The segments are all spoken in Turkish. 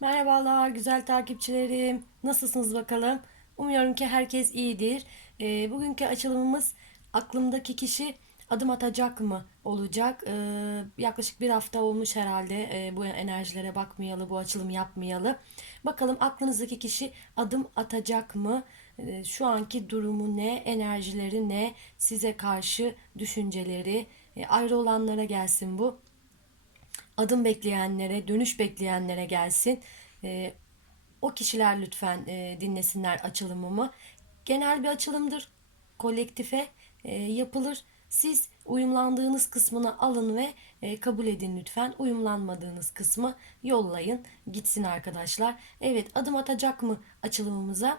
Merhabalar güzel takipçilerim. Nasılsınız bakalım? Umuyorum ki herkes iyidir. Ee, bugünkü açılımımız aklımdaki kişi adım atacak mı olacak. Ee, yaklaşık bir hafta olmuş herhalde ee, bu enerjilere bakmayalı, bu açılım yapmayalı. Bakalım aklınızdaki kişi adım atacak mı? Ee, şu anki durumu ne, enerjileri ne, size karşı düşünceleri, Ee, ayrı olanlara gelsin bu adım bekleyenlere, dönüş bekleyenlere gelsin. Ee, o kişiler lütfen e, dinlesinler açılımımı. Genel bir açılımdır. Kolektife e, yapılır. Siz uyumlandığınız kısmını alın ve e, kabul edin lütfen. Uyumlanmadığınız kısmı yollayın. Gitsin arkadaşlar. Evet adım atacak mı açılımımıza?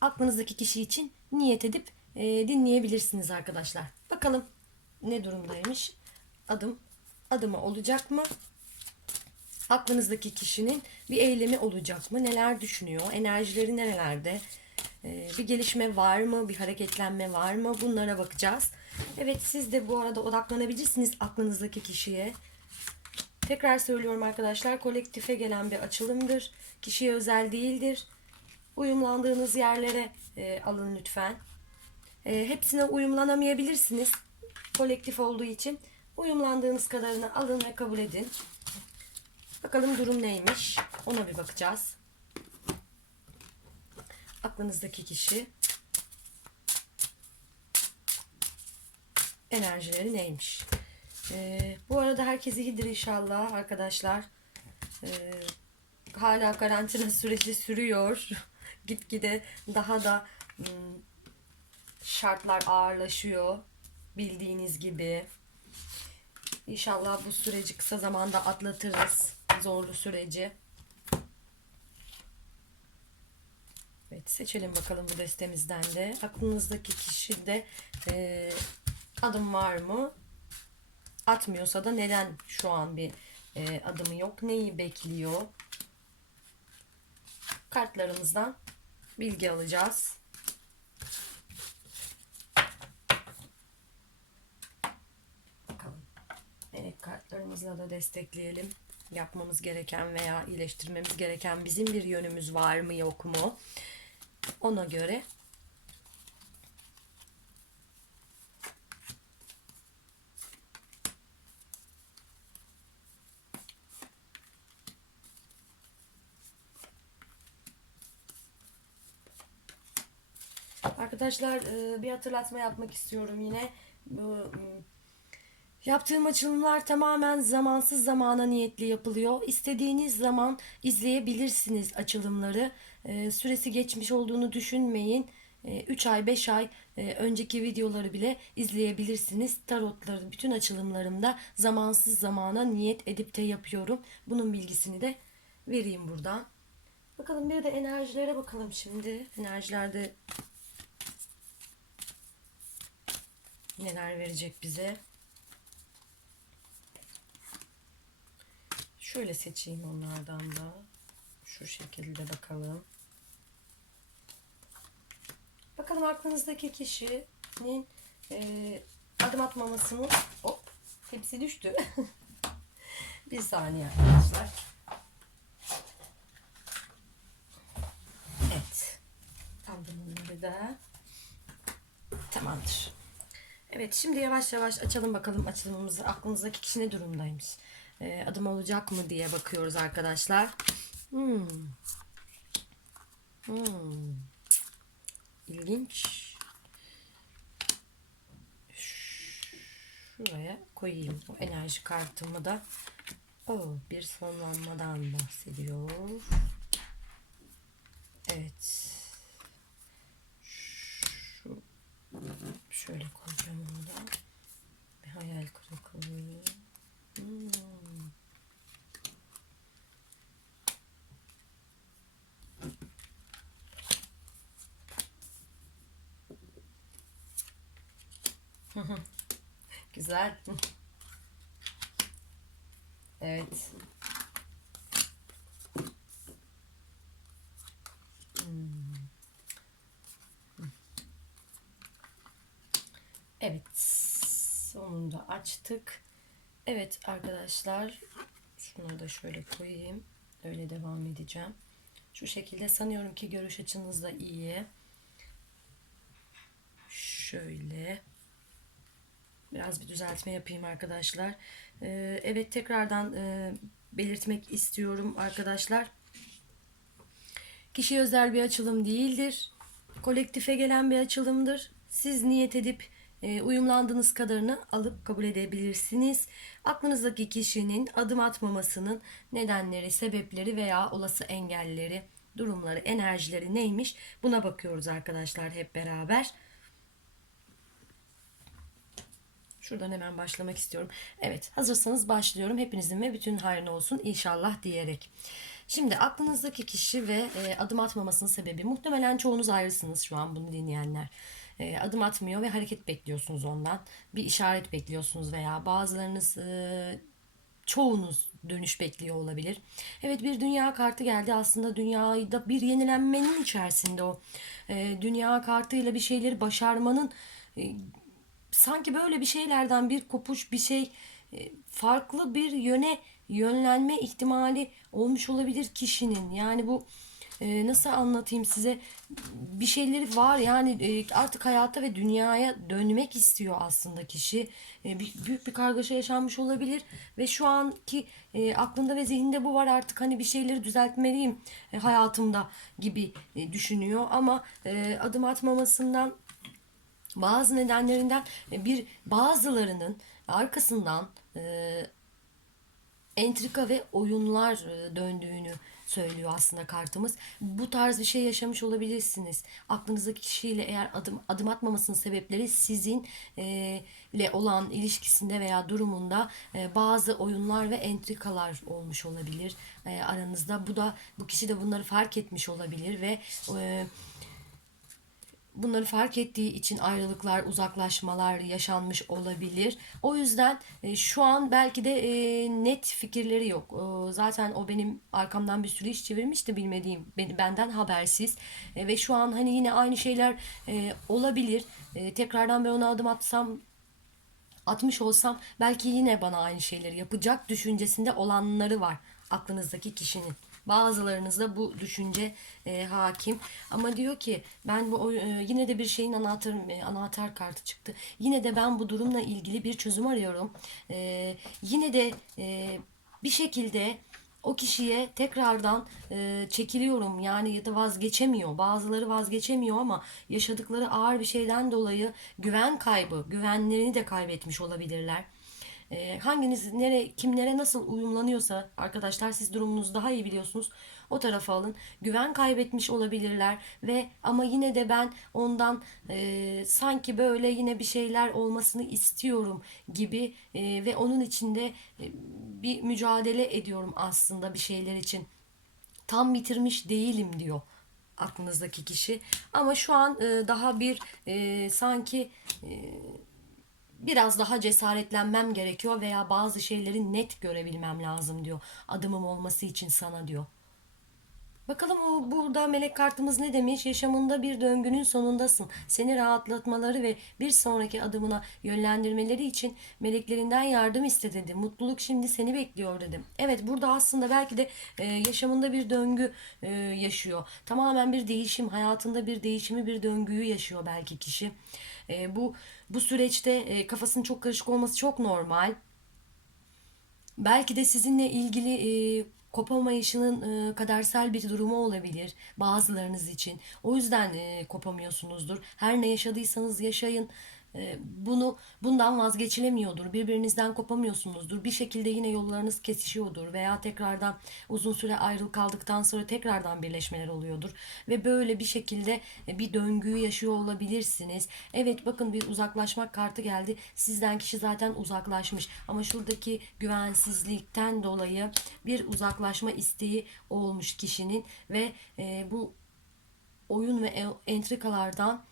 Aklınızdaki kişi için niyet edip e, dinleyebilirsiniz arkadaşlar. Bakalım ne durumdaymış? Adım adımı olacak mı? Aklınızdaki kişinin bir eylemi olacak mı? Neler düşünüyor? Enerjileri nerelerde? Ee, bir gelişme var mı? Bir hareketlenme var mı? Bunlara bakacağız. Evet siz de bu arada odaklanabilirsiniz aklınızdaki kişiye. Tekrar söylüyorum arkadaşlar kolektife gelen bir açılımdır. Kişiye özel değildir. Uyumlandığınız yerlere e, alın lütfen. E, hepsine uyumlanamayabilirsiniz. Kolektif olduğu için uyumlandığınız kadarını alın ve kabul edin. Bakalım durum neymiş? Ona bir bakacağız. Aklınızdaki kişi enerjileri neymiş? Ee, bu arada herkes iyidir inşallah arkadaşlar. Ee, hala karantina süreci sürüyor. Gitgide daha da hmm, şartlar ağırlaşıyor. Bildiğiniz gibi. İnşallah bu süreci kısa zamanda atlatırız. Zorlu süreci. Evet seçelim bakalım bu destemizden de. Aklınızdaki kişide e, adım var mı? Atmıyorsa da neden şu an bir e, adımı yok? Neyi bekliyor? Kartlarımızdan bilgi alacağız. Bakalım. Melek kartlarımızla da destekleyelim. Yapmamız gereken veya iyileştirmemiz gereken bizim bir yönümüz var mı yok mu? Ona göre Arkadaşlar e, bir hatırlatma yapmak istiyorum yine. Bu Yaptığım açılımlar tamamen zamansız zamana niyetli yapılıyor. İstediğiniz zaman izleyebilirsiniz açılımları. Ee, süresi geçmiş olduğunu düşünmeyin. 3 ay 5 ay e, önceki videoları bile izleyebilirsiniz. Tarotların bütün açılımlarımda zamansız zamana niyet edip de yapıyorum. Bunun bilgisini de vereyim buradan. Bakalım bir de enerjilere bakalım şimdi. Enerjilerde neler verecek bize. Şöyle seçeyim onlardan da. Şu şekilde bakalım. Bakalım aklınızdaki kişinin e, adım atmamasını... Hop, hepsi düştü. bir saniye arkadaşlar. Evet. Aldım onları da. Tamamdır. Evet şimdi yavaş yavaş açalım bakalım açılımımızı. Aklınızdaki kişi ne durumdaymış? E, adım olacak mı diye bakıyoruz arkadaşlar. Hmm. Hmm. İlginç. Şuraya koyayım bu enerji kartımı da. Oh, bir sonlanmadan bahsediyor. Evet. Şu şöyle koyacağım onu da. Bir hayal kırıklığı. Hmm. Güzel. evet. Hmm. Evet. Sonunda açtık. Evet arkadaşlar. Şunu da şöyle koyayım. Öyle devam edeceğim. Şu şekilde sanıyorum ki görüş açınız da iyi. Şöyle. Biraz bir düzeltme yapayım arkadaşlar. Ee, evet tekrardan e, belirtmek istiyorum arkadaşlar. Kişi özel bir açılım değildir. Kolektife gelen bir açılımdır. Siz niyet edip uyumlandığınız kadarını alıp kabul edebilirsiniz. Aklınızdaki kişinin adım atmamasının nedenleri, sebepleri veya olası engelleri, durumları, enerjileri neymiş buna bakıyoruz arkadaşlar hep beraber. Şuradan hemen başlamak istiyorum. Evet hazırsanız başlıyorum. Hepinizin ve bütün hayrına olsun inşallah diyerek. Şimdi aklınızdaki kişi ve e, adım atmamasının sebebi muhtemelen çoğunuz ayrısınız şu an bunu dinleyenler. E, adım atmıyor ve hareket bekliyorsunuz ondan. Bir işaret bekliyorsunuz veya bazılarınız e, çoğunuz dönüş bekliyor olabilir. Evet bir dünya kartı geldi. Aslında dünyada bir yenilenmenin içerisinde o. E, dünya kartıyla bir şeyleri başarmanın e, sanki böyle bir şeylerden bir kopuş bir şey farklı bir yöne yönlenme ihtimali olmuş olabilir kişinin. Yani bu e, nasıl anlatayım size? Bir şeyleri var yani e, artık hayata ve dünyaya dönmek istiyor aslında kişi. E, bir, büyük bir kargaşa yaşanmış olabilir ve şu anki e, aklında ve zihninde bu var. Artık hani bir şeyleri düzeltmeliyim e, hayatımda gibi e, düşünüyor. Ama e, adım atmamasından bazı nedenlerinden e, bir bazılarının arkasından e, entrika ve oyunlar e, döndüğünü söylüyor aslında kartımız. Bu tarz bir şey yaşamış olabilirsiniz. Aklınızdaki kişiyle eğer adım adım atmamasının sebepleri sizin e, ile olan ilişkisinde veya durumunda e, bazı oyunlar ve entrikalar olmuş olabilir e, aranızda. Bu da bu kişi de bunları fark etmiş olabilir ve e, bunları fark ettiği için ayrılıklar, uzaklaşmalar yaşanmış olabilir. O yüzden e, şu an belki de e, net fikirleri yok. E, zaten o benim arkamdan bir sürü iş çevirmişti bilmediğim, benden habersiz. Ve şu an hani yine aynı şeyler olabilir. Tekrardan ben ona adım atsam atmış olsam belki yine bana aynı şeyleri yapacak düşüncesinde olanları var aklınızdaki kişinin. Bazılarınızda bu düşünce e, hakim ama diyor ki ben bu e, yine de bir şeyin anahtar e, anahtar kartı çıktı. Yine de ben bu durumla ilgili bir çözüm arıyorum. E, yine de e, bir şekilde o kişiye tekrardan e, çekiliyorum yani ya da vazgeçemiyor. Bazıları vazgeçemiyor ama yaşadıkları ağır bir şeyden dolayı güven kaybı, güvenlerini de kaybetmiş olabilirler. E, hanginiz nere kimlere nasıl uyumlanıyorsa arkadaşlar siz durumunuzu daha iyi biliyorsunuz. O tarafa alın. Güven kaybetmiş olabilirler ve ama yine de ben ondan e, sanki böyle yine bir şeyler olmasını istiyorum gibi e, ve onun içinde e, bir mücadele ediyorum aslında bir şeyler için. Tam bitirmiş değilim diyor aklınızdaki kişi. Ama şu an e, daha bir e, sanki e, biraz daha cesaretlenmem gerekiyor veya bazı şeyleri net görebilmem lazım diyor. Adımım olması için sana diyor. Bakalım o burada melek kartımız ne demiş? Yaşamında bir döngünün sonundasın. Seni rahatlatmaları ve bir sonraki adımına yönlendirmeleri için meleklerinden yardım iste dedi. Mutluluk şimdi seni bekliyor dedim. Evet burada aslında belki de e, yaşamında bir döngü e, yaşıyor. Tamamen bir değişim, hayatında bir değişimi, bir döngüyü yaşıyor belki kişi. E, bu bu süreçte e, kafasının çok karışık olması çok normal. Belki de sizinle ilgili e, kopamayışının e, kadersel bir durumu olabilir bazılarınız için. O yüzden e, kopamıyorsunuzdur. Her ne yaşadıysanız yaşayın. E, bunu bundan vazgeçilemiyordur. Birbirinizden kopamıyorsunuzdur. Bir şekilde yine yollarınız kesişiyordur veya tekrardan uzun süre ayrıl kaldıktan sonra tekrardan birleşmeler oluyordur ve böyle bir şekilde e, bir döngüyü yaşıyor olabilirsiniz. Evet bakın bir uzaklaşmak kartı geldi. Sizden kişi zaten uzaklaşmış ama şuradaki güvensizlikten dolayı bir uzaklaşma isteği olmuş kişinin ve e, bu oyun ve e, entrikalardan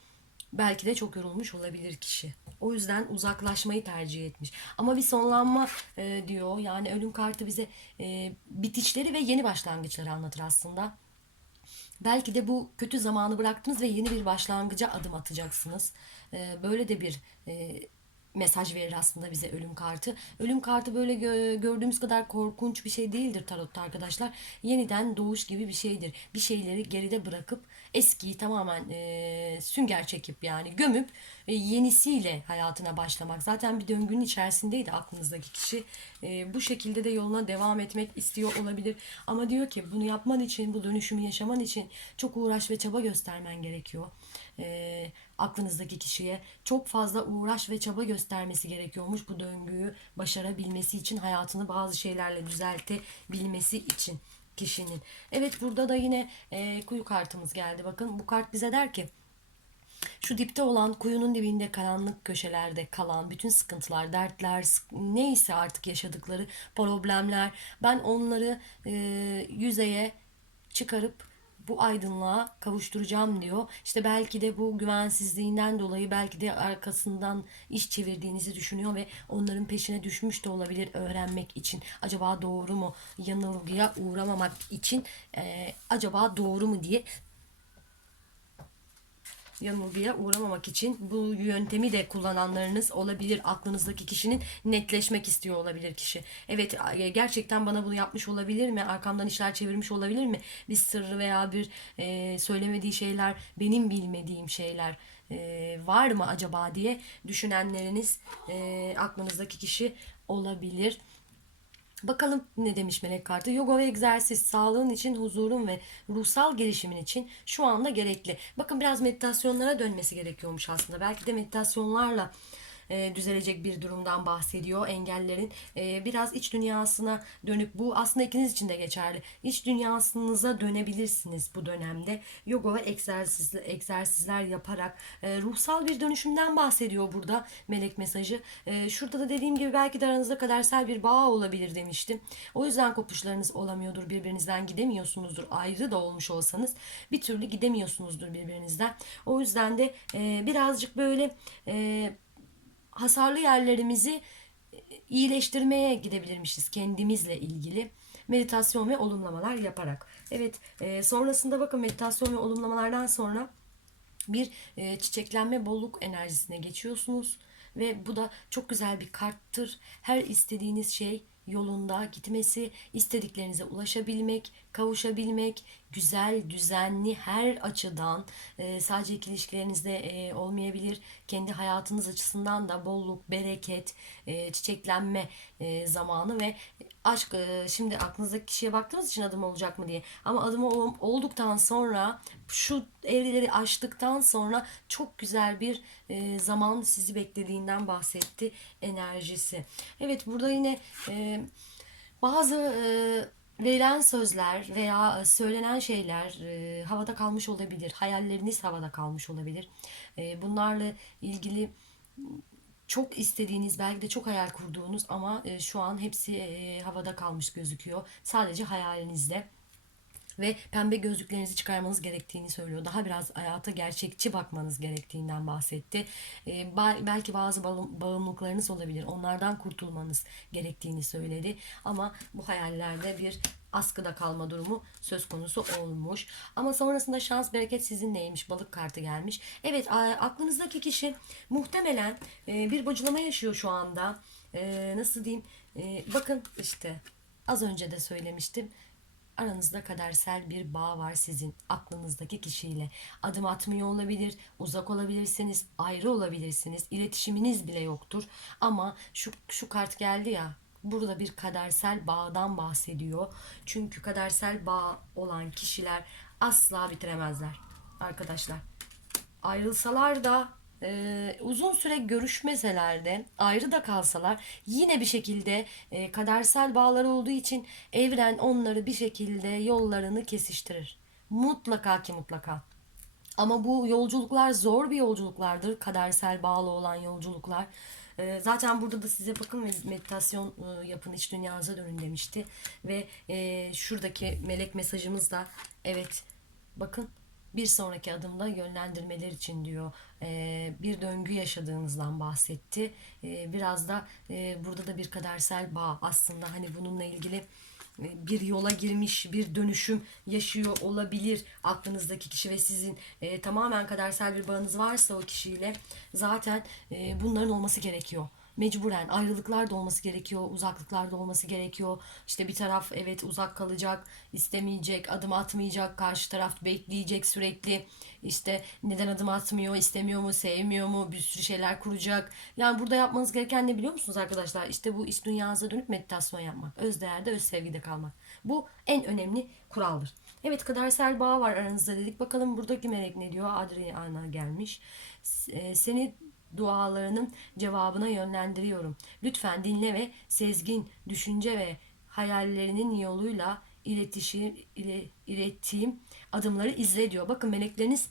belki de çok yorulmuş olabilir kişi. O yüzden uzaklaşmayı tercih etmiş. Ama bir sonlanma e, diyor. Yani ölüm kartı bize e, bitişleri ve yeni başlangıçları anlatır aslında. Belki de bu kötü zamanı bıraktınız ve yeni bir başlangıca adım atacaksınız. E, böyle de bir e, mesaj verir aslında bize ölüm kartı. Ölüm kartı böyle gö- gördüğümüz kadar korkunç bir şey değildir tarotta arkadaşlar. Yeniden doğuş gibi bir şeydir. Bir şeyleri geride bırakıp eskiyi tamamen e, sünger çekip yani gömüp e, yenisiyle hayatına başlamak. Zaten bir döngünün içerisindeydi aklınızdaki kişi. E, bu şekilde de yoluna devam etmek istiyor olabilir. Ama diyor ki bunu yapman için, bu dönüşümü yaşaman için çok uğraş ve çaba göstermen gerekiyor. E, aklınızdaki kişiye çok fazla uğraş ve çaba göstermesi gerekiyormuş bu döngüyü başarabilmesi için hayatını bazı şeylerle düzeltebilmesi için kişinin. Evet burada da yine e, kuyu kartımız geldi. Bakın bu kart bize der ki şu dipte olan kuyunun dibinde karanlık köşelerde kalan bütün sıkıntılar, dertler, neyse artık yaşadıkları problemler ben onları e, yüzeye çıkarıp bu aydınlığa kavuşturacağım diyor. İşte belki de bu güvensizliğinden dolayı belki de arkasından iş çevirdiğinizi düşünüyor ve onların peşine düşmüş de olabilir öğrenmek için. Acaba doğru mu? Yanılgıya uğramamak için e, acaba doğru mu diye yanılgıya uğramamak için bu yöntemi de kullananlarınız olabilir. Aklınızdaki kişinin netleşmek istiyor olabilir kişi. Evet e, gerçekten bana bunu yapmış olabilir mi? Arkamdan işler çevirmiş olabilir mi? Bir sırrı veya bir e, söylemediği şeyler, benim bilmediğim şeyler e, var mı acaba diye düşünenleriniz e, aklınızdaki kişi olabilir. Bakalım ne demiş melek kartı. Yoga ve egzersiz sağlığın için, huzurun ve ruhsal gelişimin için şu anda gerekli. Bakın biraz meditasyonlara dönmesi gerekiyormuş aslında. Belki de meditasyonlarla e, düzelecek bir durumdan bahsediyor engellerin. E, biraz iç dünyasına dönüp bu aslında ikiniz için de geçerli. İç dünyasınıza dönebilirsiniz bu dönemde. Yoga ve egzersiz, egzersizler yaparak e, ruhsal bir dönüşümden bahsediyor burada melek mesajı. E, şurada da dediğim gibi belki de aranızda kadersel bir bağ olabilir demiştim. O yüzden kopuşlarınız olamıyordur. Birbirinizden gidemiyorsunuzdur. Ayrı da olmuş olsanız bir türlü gidemiyorsunuzdur birbirinizden. O yüzden de e, birazcık böyle e, hasarlı yerlerimizi e, iyileştirmeye gidebilirmişiz kendimizle ilgili meditasyon ve olumlamalar yaparak. Evet e, sonrasında bakın meditasyon ve olumlamalardan sonra bir e, çiçeklenme bolluk enerjisine geçiyorsunuz ve bu da çok güzel bir karttır. Her istediğiniz şey yolunda gitmesi, istediklerinize ulaşabilmek, kavuşabilmek, güzel, düzenli her açıdan e, sadece ikili ilişkilerinizde e, olmayabilir. Kendi hayatınız açısından da bolluk, bereket, e, çiçeklenme e, zamanı ve aşk e, şimdi aklınızdaki kişiye baktığınız için adım olacak mı diye. Ama adım ol- olduktan sonra şu evreleri aştıktan sonra çok güzel bir e, zaman sizi beklediğinden bahsetti enerjisi. Evet burada yine e, bazı e, verilen sözler veya e, söylenen şeyler e, havada kalmış olabilir. Hayalleriniz havada kalmış olabilir. E, bunlarla ilgili çok istediğiniz belki de çok hayal kurduğunuz ama şu an hepsi havada kalmış gözüküyor. Sadece hayalinizde ve pembe gözlüklerinizi çıkarmanız gerektiğini söylüyor. Daha biraz hayata gerçekçi bakmanız gerektiğinden bahsetti. E, belki bazı bağım- bağımlılıklarınız olabilir. Onlardan kurtulmanız gerektiğini söyledi. Ama bu hayallerde bir askıda kalma durumu söz konusu olmuş. Ama sonrasında şans bereket sizinleymiş. Balık kartı gelmiş. Evet aklınızdaki kişi muhtemelen e, bir bocalama yaşıyor şu anda. E, nasıl diyeyim? E, bakın işte az önce de söylemiştim. Aranızda kadersel bir bağ var sizin aklınızdaki kişiyle. Adım atmıyor olabilir, uzak olabilirsiniz, ayrı olabilirsiniz. İletişiminiz bile yoktur. Ama şu şu kart geldi ya. Burada bir kadersel bağdan bahsediyor. Çünkü kadersel bağ olan kişiler asla bitiremezler arkadaşlar ayrılsalar da e, uzun süre görüşmeseler de ayrı da kalsalar yine bir şekilde e, kadersel bağları olduğu için evren onları bir şekilde yollarını kesiştirir. Mutlaka ki mutlaka. Ama bu yolculuklar zor bir yolculuklardır. Kadersel bağlı olan yolculuklar. Ee, Zaten burada da size bakın meditasyon e, yapın iç dünyanıza dönün demişti. Ve e, şuradaki melek mesajımız da evet bakın bir sonraki adımda yönlendirmeler için diyor. Ee, bir döngü yaşadığınızdan bahsetti. Ee, biraz da e, burada da bir kadersel bağ aslında hani bununla ilgili e, bir yola girmiş, bir dönüşüm yaşıyor olabilir aklınızdaki kişi ve sizin e, tamamen kadersel bir bağınız varsa o kişiyle zaten bunların olması gerekiyor mecburen ayrılıklar da olması gerekiyor, uzaklıklar da olması gerekiyor. İşte bir taraf evet uzak kalacak, istemeyecek, adım atmayacak, karşı taraf bekleyecek sürekli. İşte neden adım atmıyor, istemiyor mu, sevmiyor mu, bir sürü şeyler kuracak. Yani burada yapmanız gereken ne biliyor musunuz arkadaşlar? İşte bu iç dünyanıza dönüp meditasyon yapmak, öz değerde, öz sevgide kalmak. Bu en önemli kuraldır. Evet kadersel bağ var aranızda dedik. Bakalım buradaki melek ne diyor? Adriana gelmiş. E, seni dualarının cevabına yönlendiriyorum. Lütfen dinle ve sezgin, düşünce ve hayallerinin yoluyla iletişim, ile, ilettiğim adımları izle diyor. Bakın melekleriniz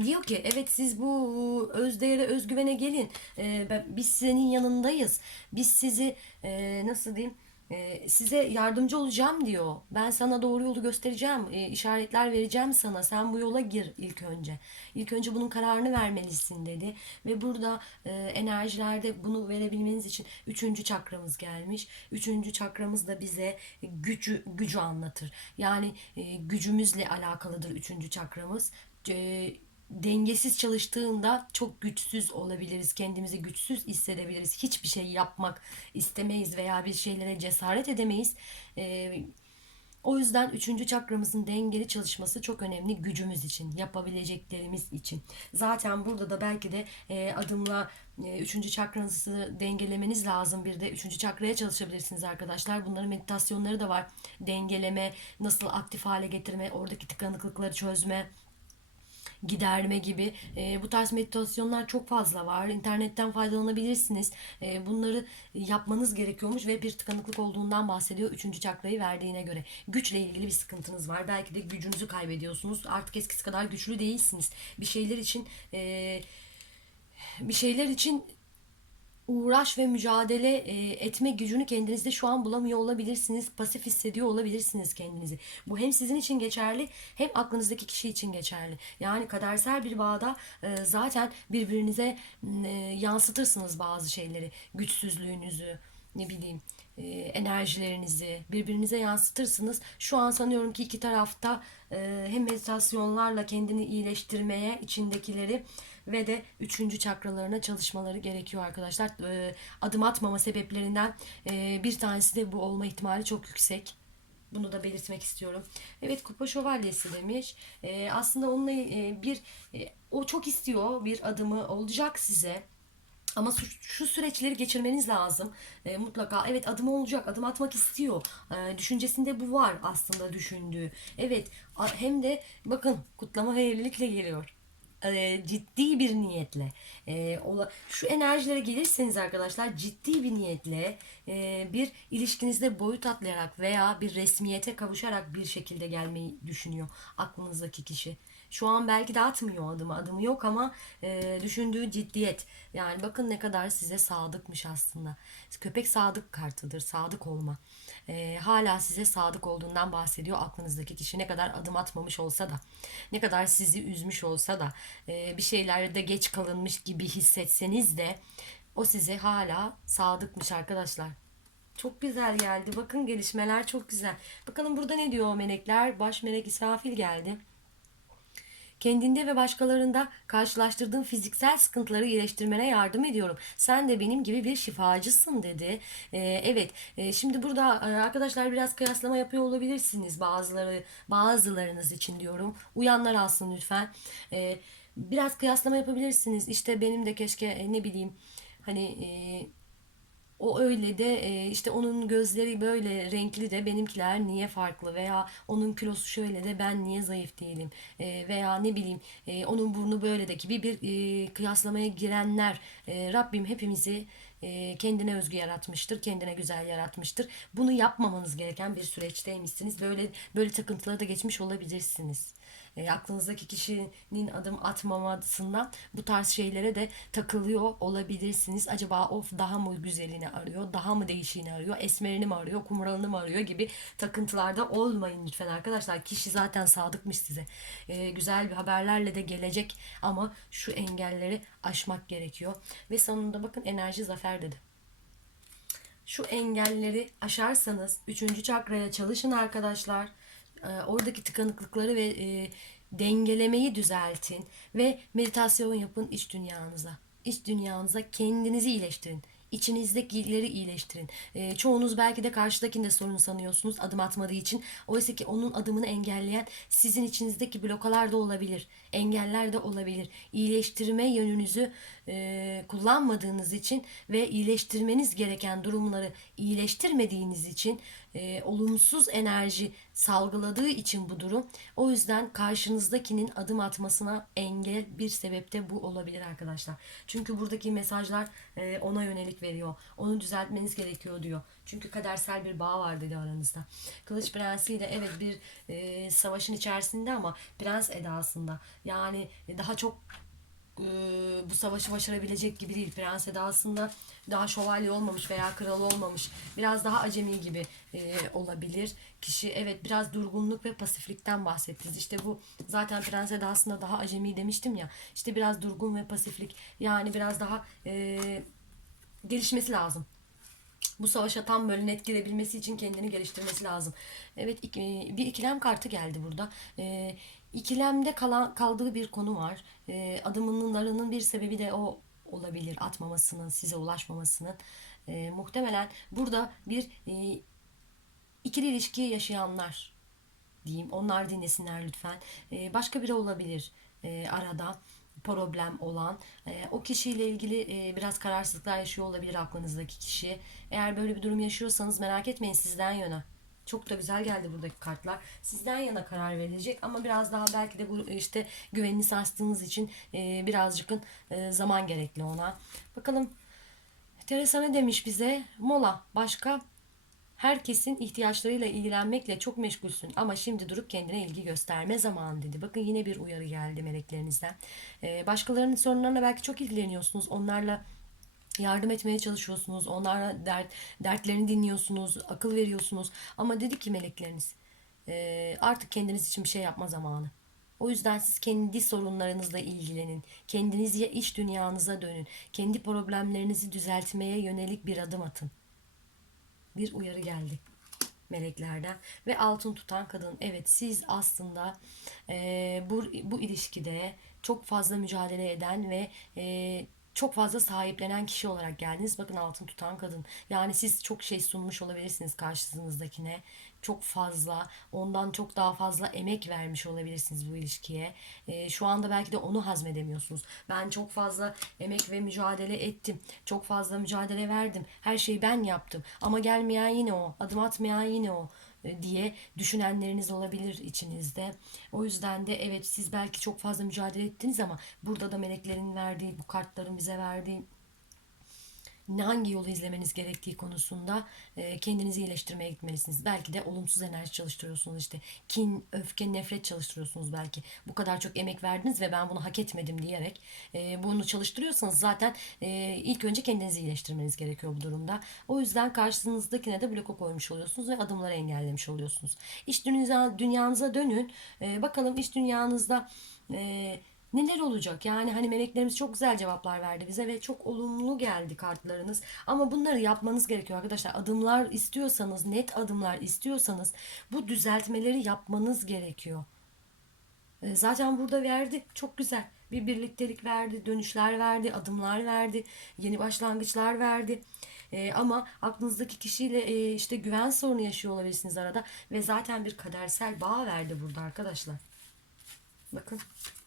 Diyor ki evet siz bu özdeğere özgüvene gelin. Ee, ben, biz senin yanındayız. Biz sizi e, nasıl diyeyim e, size yardımcı olacağım diyor. Ben sana doğru yolu göstereceğim. E, işaretler vereceğim sana. Sen bu yola gir ilk önce. İlk önce bunun kararını vermelisin dedi. Ve burada e, enerjilerde bunu verebilmeniz için üçüncü çakramız gelmiş. Üçüncü çakramız da bize gücü gücü anlatır. Yani e, gücümüzle alakalıdır üçüncü çakramız. E, dengesiz çalıştığında çok güçsüz olabiliriz. Kendimizi güçsüz hissedebiliriz. Hiçbir şey yapmak istemeyiz veya bir şeylere cesaret edemeyiz. Ee, o yüzden üçüncü çakramızın dengeli çalışması çok önemli gücümüz için, yapabileceklerimiz için. Zaten burada da belki de e, adımla e, üçüncü çakranızı dengelemeniz lazım. Bir de üçüncü çakraya çalışabilirsiniz arkadaşlar. Bunların meditasyonları da var. Dengeleme, nasıl aktif hale getirme, oradaki tıkanıklıkları çözme giderme gibi e, bu tarz meditasyonlar çok fazla var. İnternetten faydalanabilirsiniz. E, bunları yapmanız gerekiyormuş ve bir tıkanıklık olduğundan bahsediyor. Üçüncü çakrayı verdiğine göre. Güçle ilgili bir sıkıntınız var. Belki de gücünüzü kaybediyorsunuz. Artık eskisi kadar güçlü değilsiniz. Bir şeyler için e, bir şeyler için uğraş ve mücadele e, etme gücünü kendinizde şu an bulamıyor olabilirsiniz. Pasif hissediyor olabilirsiniz kendinizi. Bu hem sizin için geçerli hem aklınızdaki kişi için geçerli. Yani kadersel bir bağda e, zaten birbirinize e, yansıtırsınız bazı şeyleri. Güçsüzlüğünüzü, ne bileyim enerjilerinizi birbirinize yansıtırsınız. Şu an sanıyorum ki iki tarafta hem meditasyonlarla kendini iyileştirmeye içindekileri ve de üçüncü çakralarına çalışmaları gerekiyor arkadaşlar. E, adım atmama sebeplerinden e, bir tanesi de bu olma ihtimali çok yüksek. Bunu da belirtmek istiyorum. Evet kupa şövalyesi demiş. E, aslında onunla e, bir e, o çok istiyor bir adımı olacak size. Ama şu, şu süreçleri geçirmeniz lazım. E, mutlaka evet adım olacak, adım atmak istiyor. E, düşüncesinde bu var aslında düşündüğü. Evet hem de bakın kutlama ve evlilikle geliyor e, ciddi bir niyetle e, şu enerjilere gelirseniz arkadaşlar ciddi bir niyetle e, bir ilişkinizde boyut atlayarak veya bir resmiyete kavuşarak bir şekilde gelmeyi düşünüyor aklınızdaki kişi. Şu an belki de atmıyor adımı. Adımı yok ama e, düşündüğü ciddiyet. Yani bakın ne kadar size sadıkmış aslında. Köpek sadık kartıdır. Sadık olma. E, hala size sadık olduğundan bahsediyor aklınızdaki kişi. Ne kadar adım atmamış olsa da. Ne kadar sizi üzmüş olsa da. E, bir şeylerde geç kalınmış gibi hissetseniz de o size hala sadıkmış arkadaşlar. Çok güzel geldi. Bakın gelişmeler çok güzel. Bakalım burada ne diyor o melekler? Baş melek İsrafil geldi. Kendinde ve başkalarında karşılaştırdığın fiziksel sıkıntıları iyileştirmene yardım ediyorum. Sen de benim gibi bir şifacısın dedi. Ee, evet e, şimdi burada e, arkadaşlar biraz kıyaslama yapıyor olabilirsiniz bazıları bazılarınız için diyorum. Uyanlar alsın lütfen. Ee, biraz kıyaslama yapabilirsiniz. İşte benim de keşke e, ne bileyim hani e, o öyle de işte onun gözleri böyle renkli de benimkiler niye farklı veya onun kilosu şöyle de ben niye zayıf değilim veya ne bileyim onun burnu böyle de gibi bir kıyaslamaya girenler Rabbim hepimizi kendine özgü yaratmıştır, kendine güzel yaratmıştır. Bunu yapmamanız gereken bir süreçteymişsiniz. Böyle böyle takıntılara da geçmiş olabilirsiniz e, aklınızdaki kişinin adım atmamasından bu tarz şeylere de takılıyor olabilirsiniz. Acaba of daha mı güzelini arıyor, daha mı değişiğini arıyor, esmerini mi arıyor, kumralını mı arıyor gibi takıntılarda olmayın lütfen arkadaşlar. Kişi zaten sadıkmış size. E, güzel bir haberlerle de gelecek ama şu engelleri aşmak gerekiyor. Ve sonunda bakın enerji zafer dedi. Şu engelleri aşarsanız üçüncü çakraya çalışın arkadaşlar. Ee, oradaki tıkanıklıkları ve e, dengelemeyi düzeltin ve meditasyon yapın iç dünyanıza. İç dünyanıza kendinizi iyileştirin. İçinizdekileri iyileştirin. Ee, çoğunuz belki de karşıdakinde sorun sanıyorsunuz adım atmadığı için. Oysa ki onun adımını engelleyen sizin içinizdeki blokalar da olabilir. Engeller de olabilir. İyileştirme yönünüzü e, kullanmadığınız için ve iyileştirmeniz gereken durumları iyileştirmediğiniz için e, olumsuz enerji salgıladığı için bu durum. O yüzden karşınızdakinin adım atmasına engel bir sebep de bu olabilir arkadaşlar. Çünkü buradaki mesajlar e, ona yönelik veriyor. Onu düzeltmeniz gerekiyor diyor. Çünkü kadersel bir bağ var dedi aranızda. Kılıç Prensi ile evet bir e, savaşın içerisinde ama prens edasında. Yani daha çok e, bu savaşı başarabilecek gibi değil. Prens edasında daha şövalye olmamış veya kral olmamış. Biraz daha acemi gibi e, olabilir. Kişi evet biraz durgunluk ve pasiflikten bahsettiniz. İşte bu zaten prens edasında daha acemi demiştim ya. İşte biraz durgun ve pasiflik. Yani biraz daha e, gelişmesi lazım. Bu savaşa tam böyle net girebilmesi için kendini geliştirmesi lazım. Evet bir ikilem kartı geldi burada. Ee, ikilemde kalan, kaldığı bir konu var. Ee, adımlarının bir sebebi de o olabilir. Atmamasının, size ulaşmamasının. Ee, muhtemelen burada bir e, ikili ilişki yaşayanlar diyeyim. Onlar dinlesinler lütfen. Ee, başka biri olabilir e, arada problem olan. E, o kişiyle ilgili e, biraz kararsızlıklar yaşıyor olabilir aklınızdaki kişi. Eğer böyle bir durum yaşıyorsanız merak etmeyin sizden yana. Çok da güzel geldi buradaki kartlar. Sizden yana karar verilecek ama biraz daha belki de bu işte güvenini sarstığınız için e, birazcık e, zaman gerekli ona. Bakalım Teresa ne demiş bize? Mola. Başka? Herkesin ihtiyaçlarıyla ilgilenmekle çok meşgulsün ama şimdi durup kendine ilgi gösterme zamanı dedi. Bakın yine bir uyarı geldi meleklerinizden. Ee, başkalarının sorunlarına belki çok ilgileniyorsunuz. Onlarla yardım etmeye çalışıyorsunuz. Onlara dert, dertlerini dinliyorsunuz, akıl veriyorsunuz. Ama dedi ki melekleriniz "Ee, artık kendiniz için bir şey yapma zamanı. O yüzden siz kendi sorunlarınızla ilgilenin. Kendinizi iç dünyanıza dönün. Kendi problemlerinizi düzeltmeye yönelik bir adım atın bir uyarı geldi meleklerden ve altın tutan kadın evet siz aslında e, bu, bu ilişkide çok fazla mücadele eden ve e, çok fazla sahiplenen kişi olarak geldiniz. Bakın altın tutan kadın. Yani siz çok şey sunmuş olabilirsiniz karşınızdakine. Çok fazla, ondan çok daha fazla emek vermiş olabilirsiniz bu ilişkiye. Ee, şu anda belki de onu hazmedemiyorsunuz. Ben çok fazla emek ve mücadele ettim. Çok fazla mücadele verdim. Her şeyi ben yaptım. Ama gelmeyen yine o. Adım atmayan yine o e, diye düşünenleriniz olabilir içinizde. O yüzden de evet siz belki çok fazla mücadele ettiniz ama burada da meleklerin verdiği, bu kartların bize verdiği hangi yolu izlemeniz gerektiği konusunda e, kendinizi iyileştirmeye gitmelisiniz. Belki de olumsuz enerji çalıştırıyorsunuz işte. Kin, öfke, nefret çalıştırıyorsunuz belki. Bu kadar çok emek verdiniz ve ben bunu hak etmedim diyerek e, bunu çalıştırıyorsanız zaten e, ilk önce kendinizi iyileştirmeniz gerekiyor bu durumda. O yüzden karşınızdakine de bloka koymuş oluyorsunuz ve adımları engellemiş oluyorsunuz. İş dünya, dünyanıza dönün. E, bakalım iş dünyanızda e, neler olacak? Yani hani meleklerimiz çok güzel cevaplar verdi bize ve çok olumlu geldi kartlarınız. Ama bunları yapmanız gerekiyor arkadaşlar. Adımlar istiyorsanız, net adımlar istiyorsanız bu düzeltmeleri yapmanız gerekiyor. E, Zaten burada verdi. Çok güzel. Bir birliktelik verdi, dönüşler verdi, adımlar verdi, yeni başlangıçlar verdi. E, ama aklınızdaki kişiyle e, işte güven sorunu yaşıyor olabilirsiniz arada ve zaten bir kadersel bağ verdi burada arkadaşlar. Bakın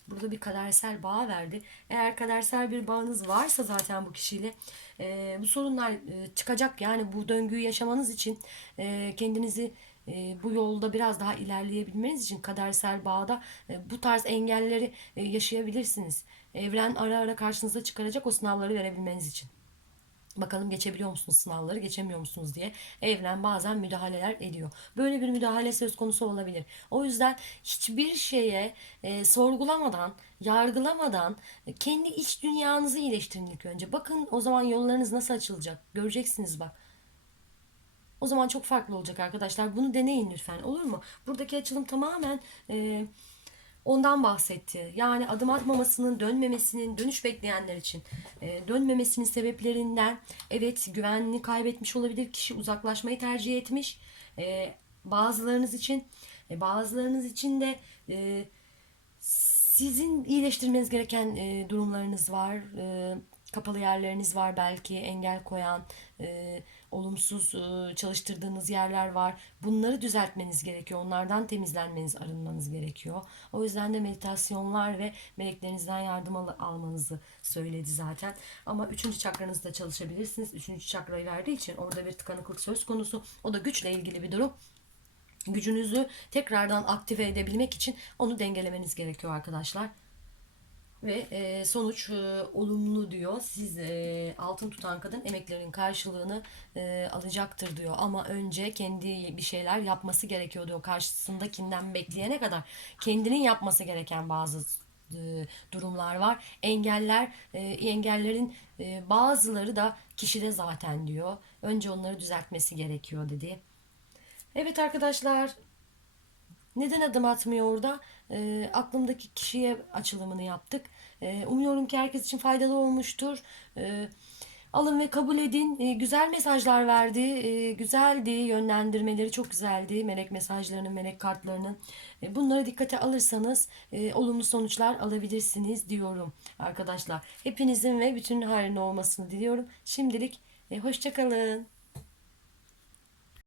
burada bir kadersel bağ verdi. Eğer kadersel bir bağınız varsa zaten bu kişiyle e, bu sorunlar e, çıkacak. Yani bu döngüyü yaşamanız için e, kendinizi e, bu yolda biraz daha ilerleyebilmeniz için kadersel bağda e, bu tarz engelleri e, yaşayabilirsiniz. Evren ara ara karşınıza çıkaracak o sınavları verebilmeniz için. Bakalım geçebiliyor musunuz sınavları, geçemiyor musunuz diye evren bazen müdahaleler ediyor. Böyle bir müdahale söz konusu olabilir. O yüzden hiçbir şeye e, sorgulamadan, yargılamadan e, kendi iç dünyanızı iyileştirin ilk önce. Bakın o zaman yollarınız nasıl açılacak. Göreceksiniz bak. O zaman çok farklı olacak arkadaşlar. Bunu deneyin lütfen olur mu? Buradaki açılım tamamen e, ondan bahsetti. Yani adım atmamasının, dönmemesinin, dönüş bekleyenler için e, dönmemesinin sebeplerinden evet güvenliğini kaybetmiş olabilir. Kişi uzaklaşmayı tercih etmiş. E, bazılarınız için e, bazılarınız için de e, sizin iyileştirmeniz gereken e, durumlarınız var. E, kapalı yerleriniz var belki engel koyan, e, olumsuz e, çalıştırdığınız yerler var. Bunları düzeltmeniz gerekiyor. Onlardan temizlenmeniz, arınmanız gerekiyor. O yüzden de meditasyonlar ve meleklerinizden yardım al- almanızı söyledi zaten. Ama üçüncü çakranızda çalışabilirsiniz. Üçüncü çakrayı verdiği için orada bir tıkanıklık söz konusu. O da güçle ilgili bir durum gücünüzü tekrardan aktive edebilmek için onu dengelemeniz gerekiyor arkadaşlar. Ve e, sonuç e, olumlu diyor. Siz e, altın tutan kadın emeklerin karşılığını e, alacaktır diyor. Ama önce kendi bir şeyler yapması gerekiyor diyor. Karşısındakinden bekleyene kadar kendinin yapması gereken bazı e, durumlar var. Engeller, e, engellerin e, bazıları da kişide zaten diyor. Önce onları düzeltmesi gerekiyor dedi. Evet arkadaşlar neden adım atmıyor orada? Ee, aklımdaki kişiye açılımını yaptık. Ee, umuyorum ki herkes için faydalı olmuştur. Ee, alın ve kabul edin. Ee, güzel mesajlar verdi. Ee, güzeldi. Yönlendirmeleri çok güzeldi. Melek mesajlarının, melek kartlarının. Ee, bunları dikkate alırsanız e, olumlu sonuçlar alabilirsiniz diyorum arkadaşlar. Hepinizin ve bütün halinin olmasını diliyorum. Şimdilik e, hoşçakalın.